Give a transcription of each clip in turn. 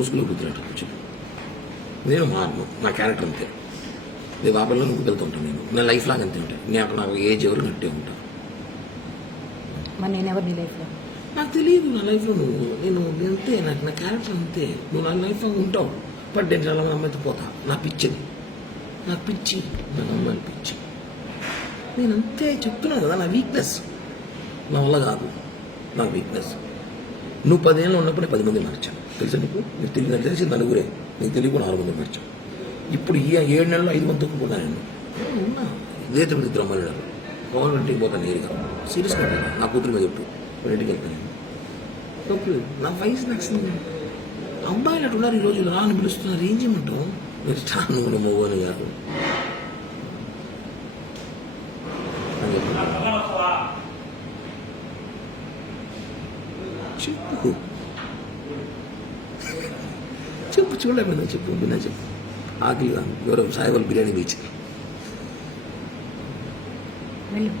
ముసుగులో గుర్తున్నట్టు చెప్పు నేను మారను నా క్యారెక్టర్ అంతే. నేను ఆ పిల్లలు వెళ్తూ ఉంటాను నేను. నా లైఫ్ లాగా అంతే ఉంటాను. నేను నాకు ఏజ్ ఎవరు నట్టే ఉంటాను మరి నేను ఎవరు నీ లైఫ్లో నాకు తెలియదు నా లైఫ్లో నువ్వు. నేను అంతే. నాకు నా క్యారెక్టర్ అంతే. నువ్వు నా లైఫ్లో ఉంటావు. బట్ నేను చాలా మంది అమ్మాయితో పోతా. నా పిచ్చిది నాకు పిచ్చి. నాకు అమ్మాయిలు పిచ్చి. నేను అంతే చెప్తున్నాను కదా నా వీక్నెస్ నా వల్ల కాదు. నా వీక్నెస్ నువ్వు పదేళ్ళు ఉన్నప్పుడు నేను పది మంది మార్చాను తెలుసా నీకు? నీకు తెలియదు నాకు తెలిసి నలుగురే నీకు తెలియకుండా ఆరు మంది మార్చాను ఇప్పుడు ఈ ఏడు నెలలు ఐదు మంది తక్కువ నేను. ఉన్నా. ఇదే తిరుపతి ఇద్దరు అమ్మాయిలు పవన్ ఇంటికి పోతాను నేరుగా. సీరియస్గా నా కూతురు మీద చెప్పు. వాళ్ళ ఇంటికి వెళ్తాను నేను. తప్పు నా వయసు నచ్చింది అమ్మాయిలు అటు ఈ రోజు రా అని పిలుస్తున్నారు. ఏం చేయమంటావు? మీరు చాలా నువ్వు మగోని కాదు అని చెప్పు. చెప్పు. చెప్పు చూడలేమన్నా చెప్పు విన్నా చెప్పు. ఆకలి ఎవరో సాయిబాబు బిర్యానీ బీచ్ వెళ్ళు.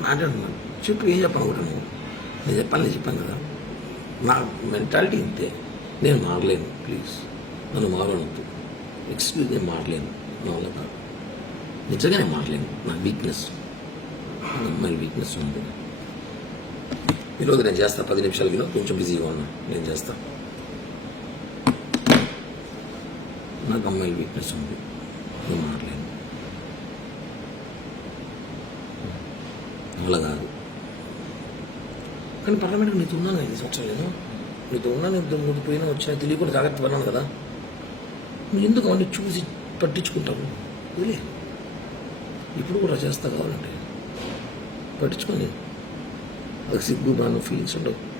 మాట్లాడుతున్నాను. చెప్పు ఏం చెప్పాలనుకుంటున్నాను నేను చెప్పాలని చెప్పాను కదా. నా మెంటాలిటీ ఇంతే. నేను మారలేను ప్లీజ్. నన్ను మారవద్దు. ఎక్స్క్యూజ్ నేను మారలేను. నా వల్ల కాదు. నిజంగా నేను మారలేను. నా వీక్నెస్ అమ్మాయి వీక్నెస్ ఉంది. ఈరోజు నేను చేస్తాను పది నిమిషాలకి కొంచెం బిజీగా ఉన్నాను నేను చేస్తా. నాకు అమ్మాయి వీక్నెస్ ఉంది. నేను మారలేను అలా కాదు. కానీ పర్లమెంట్కి నీతో ఉన్నాను ఐదు సంవత్సరాలు నేను. నీతో ఉన్నాను ఇద్దరు ముందు పోయినా వచ్చినా తెలియకుండా జాగ్రత్త పడినాను కదా. నువ్వు ఎందుకు అవన్నీ చూసి పట్టించుకుంటావు? వదిలే. ఇప్పుడు కూడా చేస్తా కావాలంటే. పట్టించుకొని ఒక సిగ్గు బాను ఫీలింగ్స్ ఉండవు.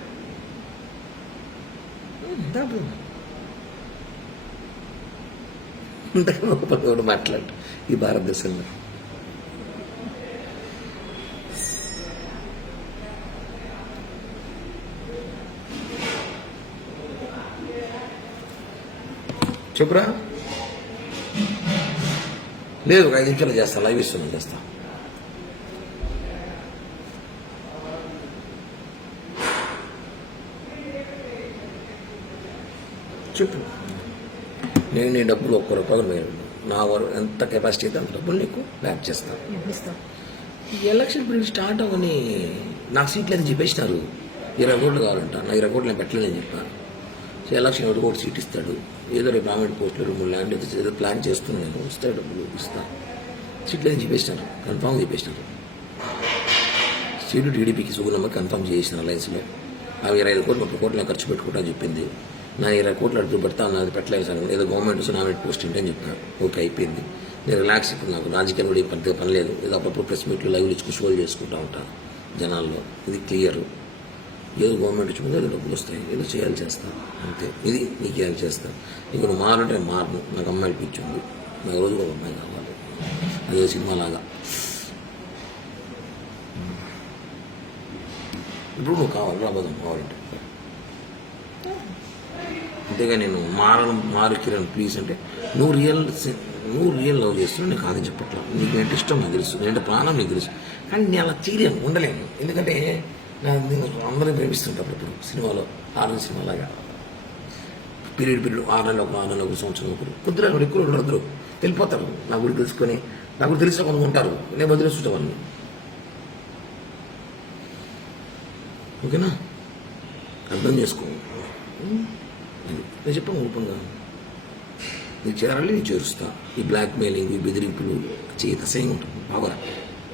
దాపు ఇంతకన్నా ఒక పని కూడా మాట్లాడు ఈ భారతదేశంలో. చెప్పురా. లేదు ఒక ఐదు నిమిషాలు చేస్తా లైవ్ ఇస్తున్నాను చేస్తా. చెప్పు. నేను నీ డబ్బులు ఒక్క రూపాయలు మీరు నా వరకు ఎంత కెపాసిటీ అయితే అంత డబ్బులు నీకు బ్యాక్ చేస్తాను ఈ ఎలక్షన్ పీరియడ్ స్టార్ట్ అవ్వని నాకు సీట్లు అయితే చెప్పేసినారు. ఇరవై కోట్లు కావాలంట. నా ఇరవై కోట్లు నేను పెట్టలేదని చెప్పాను సో ఎలక్షన్ ఎవరు కూడా సీట్ ఇస్తాడు. ఏదో రేపు గవర్నమెంట్ పోస్టులు మూడు ల్యాండ్ ఏదో ఏదో ప్లాన్ చేస్తున్నాను నేను. వస్తాడు డబ్బులు ఇస్తాను సీట్లు అయితే చెప్పేసినారు. కన్ఫామ్ చెప్పేసినారు. సీటు టీడీపీకి సుగుణమ్మ కన్ఫామ్ చేసిన అలయన్స్లో అవి ఇరవై ఐదు కోట్లు ముప్పై కోట్లు ఖర్చు పెట్టుకుంటా అని చెప్పింది. నా ఇరవై కోట్లు అడుగు పెడతా నాది పెట్టలేదు సార్. ఏదో గవర్నమెంట్ నామినేట్ పోస్ట్ ఉంటే అని చెప్పిన ఓకే అయిపోయింది. నేను రిలాక్స్ ఇప్పుడు నాకు. రాజకీయం కూడా పెద్దగా పని లేదు. ఏదో అప్పుడప్పుడు ప్రెస్ మీట్లు లైవ్ ఇచ్చుకు షోలు చేసుకుంటూ ఉంటాను జనాల్లో. ఇది క్లియర్ ఏదో గవర్నమెంట్ ఇచ్చుకుంటే ఏదో డబ్బులు వస్తాయి. ఏదో చేయాలి చేస్తాను అంతే. ఇది నీకు చేయాలి చేస్తాను నీకు నువ్వు మారంటే మారను. నాకు అమ్మాయిలు పిచ్చింది నాకు రోజు ఒక అమ్మాయి కావాలి. అదే సినిమాలాగా. ఇప్పుడు నువ్వు కావాలి. రాబోదాం కావాలంటే అంతేగా నేను మారడం మారు కిరణ్ ప్లీజ్ అంటే నువ్వు రియల్ నువ్వు రియల్ లవ్ చేస్తున్నావు నేను కాదని చెప్పట్లా. నీకు నేను ఇష్టం? నాకు తెలుసు. నేను ప్రాణం? నీకు తెలుసు. కానీ నేను అలా చేయలేను ఉండలేను. ఎందుకంటే నాకు నేను అందరినీ ప్రేమిస్తుంటాను ఇప్పుడు సినిమాలో ఆరు సినిమాలాగా. పీరియడ్ పీరియడ్ ఆరు నెలలు ఒక ఆరు నెలలు ఒక సంవత్సరం ఒకరు కొద్దిగా కూడా ఎక్కువ ఉండరు వెళ్ళిపోతారు. నా గురించి తెలుసుకొని నా గురించి తెలిసిన కొంత ఉంటారు. నేను వదిలేస్తుంటా వాళ్ళని. ఓకేనా? అర్థం చేసుకో. నేను చెప్పాను ఓపెన్గా నీకు చేరాలి నేను చేరుస్తా. ఈ బ్లాక్ మెయిలింగ్ ఈ బెదిరింపులు చేత అసహ్యంగా ఉంటుంది. బాగా.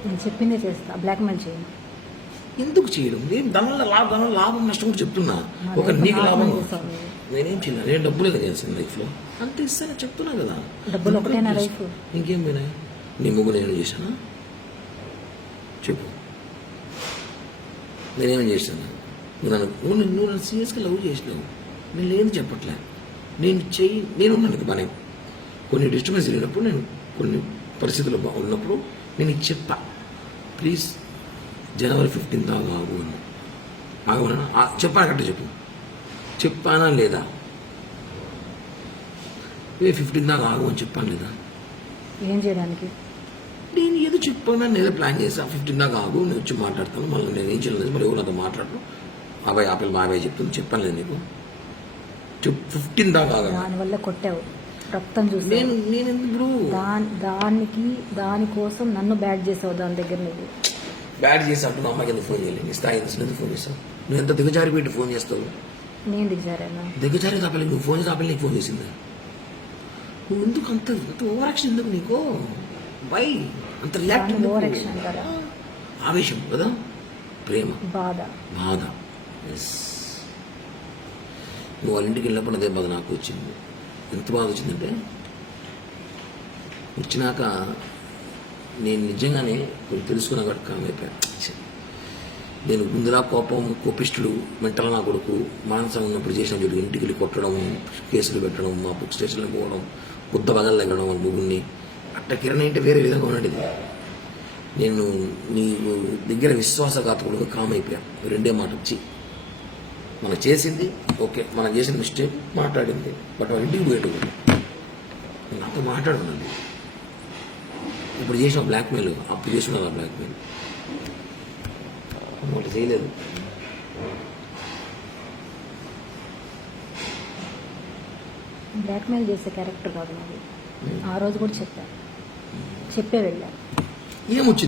నేను చెప్పిందే చేస్తా. బ్లాక్మెయిల్ చేయను. ఎందుకు చేయడం? నేను దానివల్ల లాభం దానివల్ల లాభం నష్టం కూడా చెప్తున్నా. నా ఒక నీకు లాభం. నేనేం చేయలేదు నేను డబ్బులే కదా చేస్తాను లైఫ్లో. అంత ఇస్తాను చెప్తున్నా కదా. డబ్బులు నా లైఫ్. ఇంకేం పోయినాయి? నీ ముగ్గు నేను చేశానా? చెప్పు. నేనేం చేశాను? నువ్వు నన్ను నువ్వు నన్ను- సీరియస్గా లవ్ చేసినావు. నేను లేదు చెప్పట్లే. నేను చెయ్యి నేను ఉన్నాను బానే కొన్ని డిస్టర్బెన్స్ జరిగినప్పుడు నేను కొన్ని పరిస్థితులు ఉన్నప్పుడు నేను చెప్పా ప్లీజ్ జనవరి ఫిఫ్టీన్త్ దాకా ఆగు అని ఆగమన్నా చెప్పాను కరెక్ట్ చెప్పు. చెప్పానా లేదా? ఏ ఫిఫ్టీన్ దాకా ఆగు అని చెప్పాను లేదా? ఏం చేయడానికి? నేను ఏదో చెప్పాను? నేను ఏదో ప్లాన్ చేసా ఫిఫ్టీన్ దాకా ఆగు నేను వచ్చి మాట్లాడతాను మళ్ళీ నేను ఏం చేయలేదు మరి ఎవరు నాతో మాట్లాడను? బాబాయ్ ఆపిల్ బాబాయ్ చెప్తుంది చెప్పాను లేదు నీకు. ఫిఫ్టీన్ దాకా. దానివల్ల కొట్టావు. రక్తం చూసావు. నేను నేను ఎందుకు బ్రో? దాని దానికి దానికోసం నన్ను బ్యాడ్ చేసావు దాని దగ్గర నువ్వు. బ్యాడ్ చేసి అంటున్నా అమ్మాయికి ఎందుకు ఫోన్ చేయలేదు? నీ స్థాయి ఎందుకు ఫోన్ చేస్తావు నువ్వు ఎంత దిగజారి పెట్టి ఫోన్ చేస్తావు? నేను దిగజారాను? దిగజారి తాపలే నువ్వు ఫోన్ తాపలే నీకు ఫోన్ చేసిందా? నువ్వు ఎందుకు అంత అంత ఓవర్ యాక్షన్ ఎందుకు నీకు? వై అంత రియాక్ట్ ఓవర్ యాక్షన్ అంటారా? ఆవేశం కదా? ప్రేమ. బాధ. బాధ. ఎస్ నువ్వు వాళ్ళ ఇంటికి వెళ్ళినప్పుడు అదే బాధ నాకు వచ్చింది. ఎంత బాధ వచ్చిందంటే వచ్చినాక నేను నిజంగానే కొంచెం తెలుసుకున్నా కాబట్టి కామ్ అయిపోయాను నేను ముందులా కోపం కోపిష్ఠుడు మెంటల్ నా కొడుకు మానసం ఉన్నప్పుడు చేసిన చూడు ఇంటికి వెళ్ళి కొట్టడం కేసులు పెట్టడం మా బుక్ స్టేషన్లో పోవడం బుద్ధ బగలు తగ్గడం వాళ్ళ ముగ్గురిని. అట్ట కిరణ్ అంటే వేరే విధంగా ఉన్నది నేను నీ దగ్గర విశ్వాసఘాతకుడుగా కామ్ అయిపోయాను రెండే మాట వచ్చి మనం చేసింది ఓకే మనం చేసిన మిస్టేక్ మాట్లాడింది బట్ వాళ్ళ ఇంటికి పోయేటప్పుడు నాతో మాట్లాడుకున్నాను ఇప్పుడు చేసిన బ్లాక్మెయిల్ అప్పుడు చేసిన బ్లాక్మెయిల్ వాళ్ళు చేయలేదు. బ్లాక్మెయిల్ చేసే క్యారెక్టర్ కాదు నాది. ఆ రోజు కూడా చెప్పా. చెప్పే వెళ్ళా. ఏమొచ్చింది?